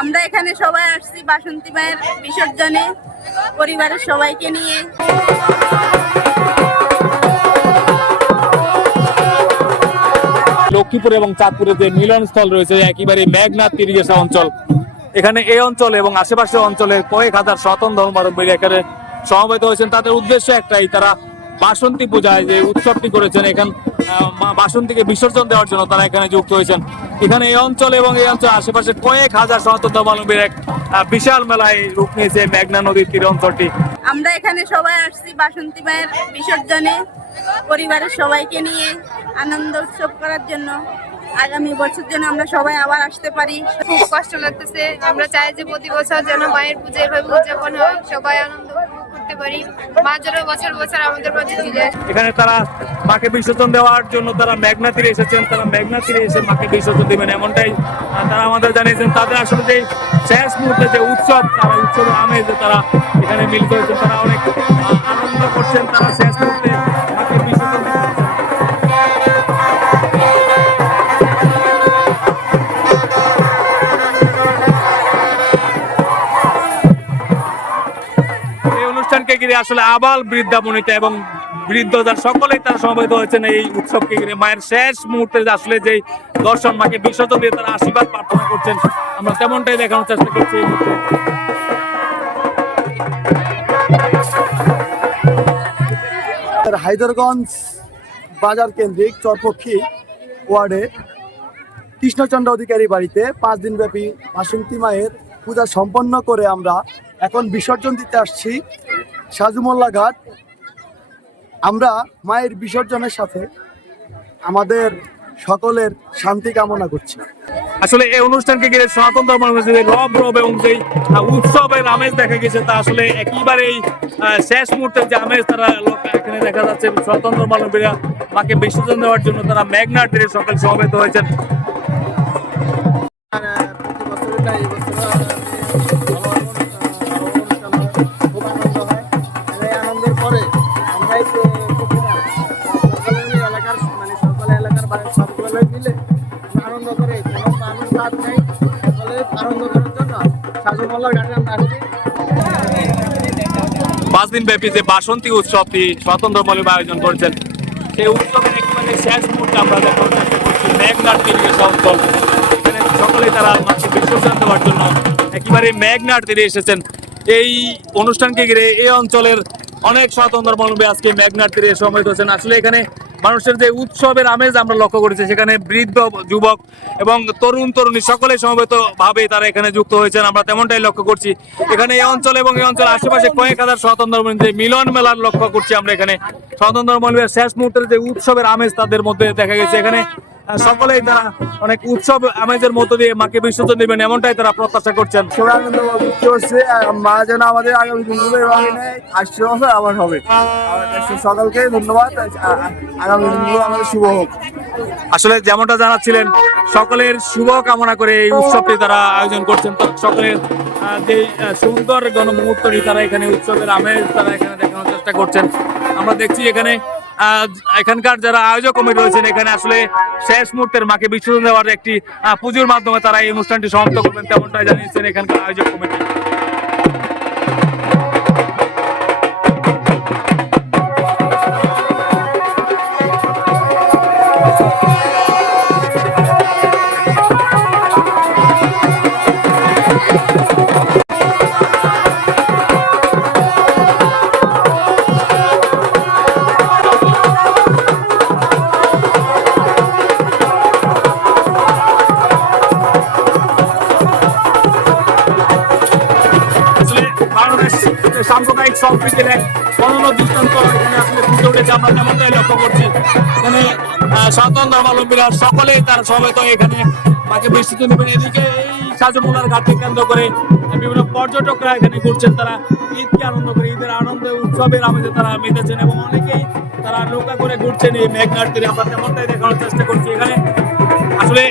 আমরা এখানে সবাই আসছি বাসন্তী মায়ের বিসর্জনে পরিবারের সবাইকে নিয়ে। লক্ষ্মীপুর এবং চাঁদপুরে যে মিলনস্থল রয়েছে একেবারে মেঘনা তীরঘেঁষা অঞ্চল, এখানে এই অঞ্চল এবং আশেপাশের অঞ্চলের কয়েক হাজার সনাতন ধর্মাবলম্বী এখানে সমবেত হয়েছেন। তাদের উদ্দেশ্য একটাই, তারা বাসন্তী পূজায় যে উৎসবটি করেছেন এখান বাসন্তীকে বিসর্জন দেওয়ার জন্য তারা এখানে যুক্ত হয়েছেন। এখানে এই অঞ্চল এবং এই অঞ্চল আশেপাশে কয়েক হাজার সনাতন ধর্মাবলম্বীর এক বিশাল মেলায় রূপ নিয়েছে মেঘনা নদীর তীর অঞ্চলটি। আমরা এখানে সবাই আসছি বাসন্তী মায়ের বিসর্জনে পরিবারের সবাইকে নিয়ে আনন্দ উৎসব করার জন্য। আগামী বছর যেন আমরা সবাই আবার আসতে পারি। খুব কষ্ট লাগতেছে। আমরা চাই যে প্রতি বছর যেন মায়ের পুজো এভাবে উদযাপন হয়, সবাই আনন্দ করতে পারি, মা যেন বছর বছর আমাদের মাঝে ফিরে আসে। এখানে তারা মাকে বিসর্জন দেওয়ার জন্য তারা মেঘনা তীরে এসেছেন, তারা মেঘনা তীরে এসে মাকে বিসর্জন দেবেন এমনটাই তারা আমাদের জানিয়েছেন। তাদের আসলে যে শেষ মুহূর্তে যে উৎসব, তারা উৎসবের আমেজে তারা এখানে মিলিত হয়েছেন, তারা অনেক আনন্দ করছেন। তারা শেষ মুহূর্তে মাকে বিসর্জন ঘিরে আসলে আবাল বৃদ্ধা বনিতা এবং বৃদ্ধ যারা সকলেই তারা সমবেত হয়েছেন এই উৎসবকে ঘিরে। মায়ের শেষ মুহূর্তে আসলে যে দর্শন, মাকে বিসর্জন দিয়ে তারা আশীর্বাদ প্রার্থনা করছেন, আমরা তেমনটাই দেখানোর চেষ্টা করছি এই মুহূর্তে। হায়দরগঞ্জ বাজার কেন্দ্রিক চরপক্ষী ওয়ার্ডে কৃষ্ণচন্দ্র অধিকারী বাড়িতে 5 দিনব্যাপী বাসন্তী মায়ের পূজা সম্পন্ন করে আমরা এখন বিসর্জন দিতে আসছি সাজুমোল্লা ঘাট। আমরা মায়ের বিসর্জনের সাথে আমাদের সকলের শান্তি কামনা করছি। আসলে এই অনুষ্ঠানকে ঘিরে সনাতন ধর্মাবলম্বীদের রব এবং যে উৎসবের আমেজ দেখা গেছে তা আসলে একেবারেই শেষ মুহূর্তের যে আমেজ তারা এখানে দেখা যাচ্ছে। সনাতন ধর্মাবলম্বীরা মাকে বিসর্জন দেওয়ার জন্য তারা মেঘনা তীরে সকল সমবেত হয়েছেন। আনন্দ করে কোনো মানুষ বাদ নেই, সকলে আনন্দ করার জন্য সাজুমোল্লার ঘাটে আমরা আসছি। 5 দিন ব্যাপী যে বাসন্তী উৎসবটি সনাতন ধর্মাবলম্বী আয়োজন করেছেন, সেই উৎসবের একেবারে শেষ মুহূর্তে আমরা দেখার চেষ্টা করছি মেঘনার তীরঘেঁষা অঞ্চল। এখানে সকলেই তারা মাকে বিসর্জন দেওয়ার জন্য একেবারে মেঘনার তীরে এসেছেন। এই অনুষ্ঠানকে ঘিরে এই অঞ্চলের অনেক সনাতন ধর্মাবলম্বী আজকে মেঘনার তীরে সমবেত হচ্ছেন। আসলে এখানে মানুষের যে উৎসবের আমেজ আমরা লক্ষ্য করেছি, সেখানে বৃদ্ধ, যুবক এবং তরুণ তরুণী সকলে সমবেত ভাবে তারা এখানে যুক্ত হয়েছেন, আমরা তেমনটাই লক্ষ্য করছি। এখানে এই অঞ্চল এবং এই অঞ্চল আশেপাশে কয়েক হাজার সনাতন ধর্মাবলম্বী মিলন মেলার লক্ষ্য করছি আমরা। এখানে সনাতন ধর্মাবলম্বীর শেষ মুহূর্তের যে উৎসবের আমেজ তাদের মধ্যে দেখা গেছে। এখানে সকলেই তারা অনেক উৎসব আমেজের মধ্য দিয়ে মাকে বিসর্জন দেবেন এমনটাই তারা প্রত্যাশা করছেন। সবাই আনন্দ করছে, মা যেন আমাদের আগামী দিনগুলো আসছে বছর আবার হবে। সকলকে ধন্যবাদ, আগামী দিনগুলো আমাদের শুভ হোক। আসলে যেমনটা জানাচ্ছিলেন, সকলের শুভ কামনা করে এই উৎসবটি তারা আয়োজন করছেন। সকলের যে সুন্দর গণমুহূর্তটি তারা এখানে উৎসবের আমেজ তারা এখানে দেখানোর চেষ্টা করছেন। আমরা দেখছি এখানে এখানকার যারা আয়োজক কমিটি রয়েছেন, এখানে আসলে শেষ মুহূর্তের মাকে বিসর্জন দেওয়ার একটি পুজোর মাধ্যমে তারা এই অনুষ্ঠানটি সমাপ্ত করবেন তেমনটাই জানিয়েছেন এখানকার আয়োজক কমিটি। সাম্প্রদায়িক সম্প্রীতির এক অনন্য দৃষ্টান্ত এখানে আসলে ফুটে উঠেছে, আমরা তেমনটাই লক্ষ্য করছি। এখানে সনাতন ধর্মাবলম্বীরা সকলেই তারা সমবেত এখানে মাকে বিসর্জন দেবেন। এদিকে এই সাজুমোল্লার ঘাটকে কেন্দ্র করে বিভিন্ন পর্যটকরা এখানে ঘুরছেন, তারা ঈদকে আনন্দ করে ঈদের আনন্দে উৎসবের আমেজে তারা মেতেছেন এবং অনেকেই তারা নৌকা করে ঘুরছেন এই মেঘনার তীরে, আমরা তেমনটাই দেখানোর চেষ্টা করছি। এখানে আসলে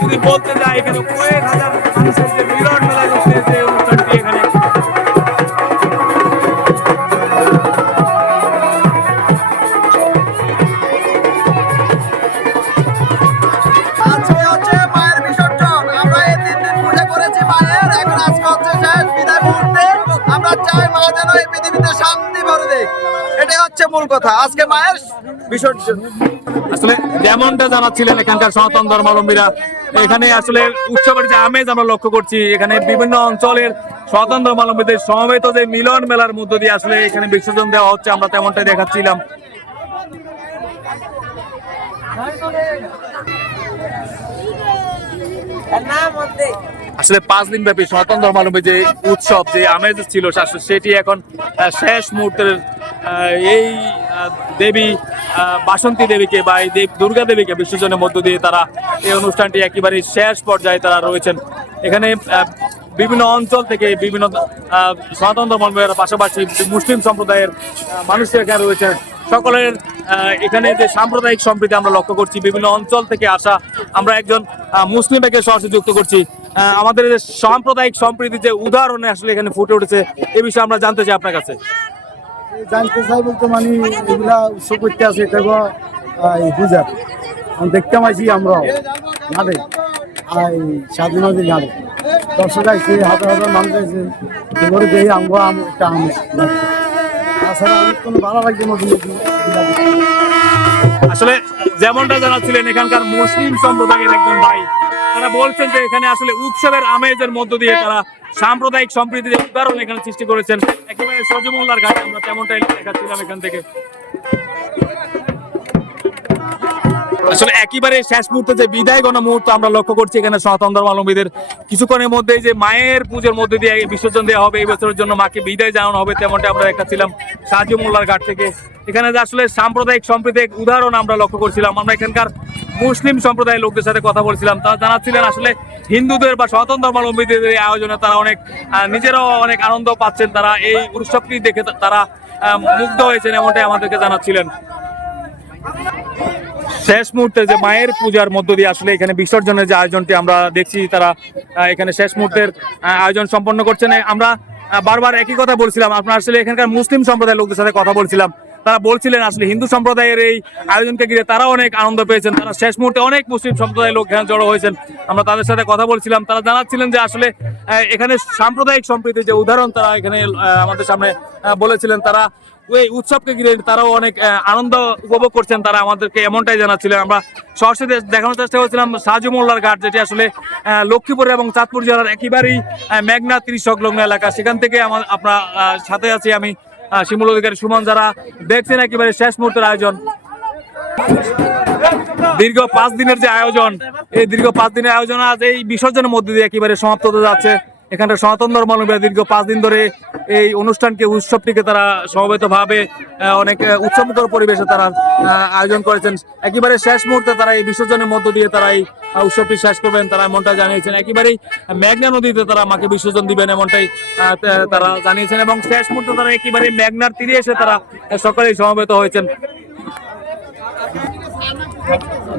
যদি বলতে যায়, এখানে কয়েক হাজার মানুষের যে মিলন মেলা হচ্ছে যে অনুষ্ঠানটি এখানে মায়ের বিসর্জন আমরা এই 3 দিন পূজা করেছি। মায়ের এখন আজকে হচ্ছে শেষ বিদায় মুহূর্তে। আমরা চাই মা যেন এই পৃথিবীতে শান্তি ভরে দেয়, এটাই হচ্ছে মূল কথা। আজকে মায়ের বিসর্জন। আসলে যেমনটা জানাচ্ছিলেন এখানকার সনাতন ধর্মাবলম্বীরা, এখানে আসলে উৎসবের যে আমেজ আমরা লক্ষ্য করছি, এখানে বিভিন্ন অঞ্চলের সনাতন ধর্মাবলম্বীদের সমবেত যে মিলন মেলার মধ্য দিয়ে আসলে এখানে বিসর্জন দেওয়া হচ্ছে, আমরা তেমনটাই দেখাচ্ছিলাম। আসলে 5 দিন ব্যাপী সনাতন ধর্মাবলম্বী যে উৎসব, যে আমেজ ছিল সেটি এখন শেষ মুহূর্তের এই দেবী বাসন্তী দেবীকে বা এই দুর্গা দেবীকে বিসর্জনের মধ্য দিয়ে তারা এই অনুষ্ঠানটি একেবারে শেষ পর্যায়ে তারা রয়েছেন। এখানে বিভিন্ন অঞ্চল থেকে বিভিন্ন সনাতন ধর্মাবলম্বীর পাশাপাশি মুসলিম সম্প্রদায়ের মানুষরা এখানে রয়েছে। সকলের এখানে যে সাম্প্রদায়িক সম্প্রীতি আমরা লক্ষ্য করছি, বিভিন্ন অঞ্চল থেকে আসা। আমরা একজন মুসলিম ভাইকে সরাসরি যুক্ত করছি। আমাদের যে সাম্প্রদায়িক সম্প্রীতির যে উদাহরণ আসলে এখানে ফুটে উঠেছে, এই বিষয়ে আমরা জানতে চাই আপনার কাছে। জানতে চাই বলতে মানে এগুলা উৎসব করতে আছে, এটা বুঝার দেখতে পাইছি আমরা ঘাটে স্বাধীনতার ঘাটে দর্শক আসছে, হাজার হাজার মানুষ আসছে, এবারে দেখি আমরা একটা আমেজ। তাছাড়া আমি কোনো ভালো লাগছে নতুন আসলে যেমনটা জানাচ্ছিলেন এখানকার মুসলিম সম্প্রদায়ের একজন ভাই, তারা বলছেন যে এখানে আসলে উৎসবের আমেজের মধ্য দিয়ে তারা সাম্প্রদায়িক সম্প্রীতির উদাহরণ এখানে সৃষ্টি করেছেন। একেবারে সজমোল্লার ঘাটে আমরা তেমনটাই দেখাচ্ছিলাম এখান থেকে। আসলে একেবারে শেষ মুহূর্তে যে বিদায় গণ মুহূর্ত আমরা লক্ষ্য করছি এখানে সনাতন ধর্মাবলম্বীদের, কিছুক্ষণের মধ্যে যে মায়ের পুজোর মধ্যে দিয়ে বিসর্জন দেওয়া হবে, এই বছরের জন্য মাকে বিদায় জানানো হবে, তেমনটা আমরা দেখাচ্ছিলাম সজমোল্লার ঘাট থেকে। এখানে যে আসলে সাম্প্রদায়িক সম্প্রীতির উদাহরণ আমরা লক্ষ্য করছিলাম। আমরা এখানকার মুসলিম সম্প্রদায়ের লোকদের সাথে কথা বলছিলাম, তারা জানাচ্ছিলেন আসলে হিন্দুদের বা সনাতন ধর্মাবলম্বীদের এই আয়োজনে তারা অনেক নিজেরাও অনেক আনন্দ পাচ্ছেন, তারা এই উৎসবটি দেখে তারা মুগ্ধ হয়েছেন, এমনটাই আমাদেরকে জানাচ্ছিলেন। শেষ মুহূর্তে যে মায়ের পূজার মধ্য দিয়ে আসলে এখানে বিসর্জনের যে আয়োজনটি আমরা দেখছি, তারা এখানে শেষ মুহূর্তের আয়োজন সম্পন্ন করছেন। আমরা বারবার একই কথা বলছিলাম, আপনার আসলে এখানকার মুসলিম সম্প্রদায়ের লোকদের সাথে কথা বলছিলাম, তারা বলছিলেন আসলে হিন্দু সম্প্রদায়ের এই আয়োজনকে ঘিরে তারা অনেক আনন্দ পেয়েছেন। তারা শেষ মুহূর্তে অনেক মুসলিম সম্প্রদায়ের লোক এখানে জড়ো হয়েছেন, আমরা তাদের সাথে কথা বলছিলাম। তারা জানাচ্ছিলেন যে আসলে এখানে সাম্প্রদায়িক সম্প্রীতির যে উদাহরণ তারা এখানে আমাদের সামনে বলেছিলেন, তারা ওই উৎসবকে ঘিরে তারাও অনেক আনন্দ উপভোগ করছেন, তারা আমাদেরকে এমনটাই জানাচ্ছিলেন। আমরা সরাসরি দেখানোর চেষ্টা করছিলাম সজমোল্লার ঘাট, যেটি আসলে লক্ষ্মীপুর এবং চাঁদপুর জেলার একেবারেই মেঘনা 30 সংলগ্ন এলাকা। সেখান থেকে আপনার সাথে আছি আমি শিমুল অধিকারী সুমন, যারা দেখছেন একেবারে শেষ মুহূর্তের আয়োজন। দীর্ঘ 5 দিনের যে আয়োজন, এই দীর্ঘ 5 দিনের আয়োজন আজ এই বিসর্জনের মধ্যে দিয়ে একেবারে সমাপ্ত হতে যাচ্ছে। এখানকার সনাতন ধর্মাবলম্বীরা দীর্ঘ 5 দিন ধরে এই অনুষ্ঠানকে, উৎসবটিকে তারা সমবেতভাবে অনেক উৎসবমুখর পরিবেশে তারা আয়োজন করেছেন। একেবারে শেষ মুহূর্তে তারা এই বিসর্জনের মধ্য দিয়ে তারা এই উৎসবটি শেষ করবেন, তারা এমনটা জানিয়েছেন। একেবারেই মেঘনা নদীতে তারা মাকে বিসর্জন দিবেন, এমনটাই তারা জানিয়েছেন। এবং শেষ মুহূর্তে তারা একেবারে মেঘনার তীরে এসে তারা সকলেই সমবেত হয়েছেন।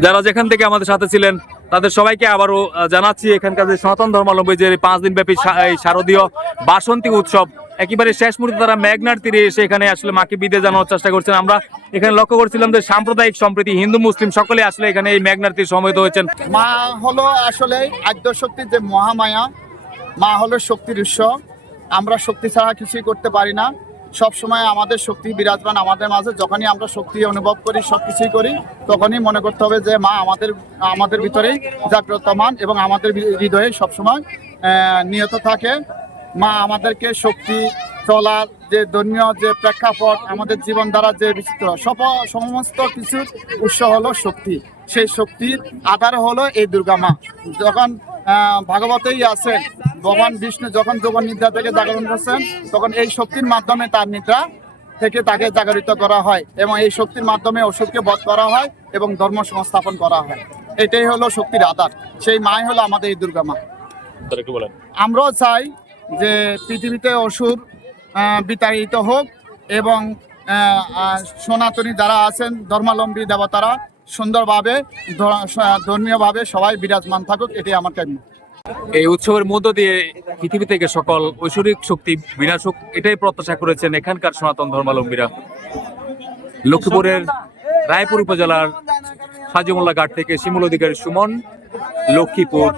যারা যেখান থেকে আমাদের সাথে ছিলেন তাদের সবাইকে আবারও জানাচ্ছি, এখানকার যে সনাতন ধর্মাবলম্বী যে 5 দিন ব্যাপী শারদীয় বাসন্তী উৎসব, একেবারে শেষ মুহূর্তে তারা মেঘনার তীরে এসে এখানে আসলে মাকে বিদায় জানানোর চেষ্টা করছেন। আমরা এখানে লক্ষ্য করছিলাম যে সাম্প্রদায়িক সম্প্রীতি, হিন্দু মুসলিম সকলে আসলে এখানে এই মেঘনার তীরে সমবেত হয়েছেন। মা হলো আসলে আদ্য শক্তির যে মহামায়া, মা হলো শক্তির উৎস। আমরা শক্তি ছাড়া কিছুই করতে পারি না। সব সময় আমাদের শক্তি বিরাজমান আমাদের মাঝে। যখনই আমরা শক্তি অনুভব করি, সব কিছুই করি, তখনই মনে করতে হবে যে মা আমাদের ভিতরেই জাগ্রতমান এবং আমাদের হৃদয়ে সবসময় নিয়ত থাকে। মা আমাদেরকে শক্তি, চলার যে ধর্মীয় যে প্রেক্ষাপট, আমাদের জীবন দ্বারা যে বিচিত্র সমস্ত কিছুর উৎস হলো শক্তি। সেই শক্তির আধার হলো এই দুর্গা মা। যখন ভাগবতেই আছে, ভগবান বিষ্ণু যখন যোগন নিদ্রা থেকে জাগরণ করছেন, তখন এই শক্তির মাধ্যমে তার নিদ্রা থেকে তাকে জাগরিত করা হয় এবং এই শক্তির মাধ্যমে অসুরকে বধ করা হয় এবং ধর্ম সংস্থাপন করা হয়। এটাই হলো শক্তির আধার। সেই মাই হলো আমাদের এই দুর্গা মা। আমরাও চাই যে পৃথিবীতে অসুর বিতাড়িত হোক এবং সনাতনী যারা আছেন ধর্মাবলম্বী দেবতারা সুন্দরভাবে ধর্মীয়ভাবে সবাই বিরাজমান থাকুক, এটাই আমার কাম্য। এই উৎসবের মধ্য দিয়ে পৃথিবী থেকে সকল ঐশ্বরিক শক্তি বিনাশ হোক, এটাই প্রত্যাশা করেছেন এখানকার সনাতন ধর্মাবলম্বীরা। লক্ষ্মীপুরের রায়পুর উপজেলার সজমোল্লা ঘাট থেকে শিমুল অধিকারী সুমন, লক্ষ্মীপুর।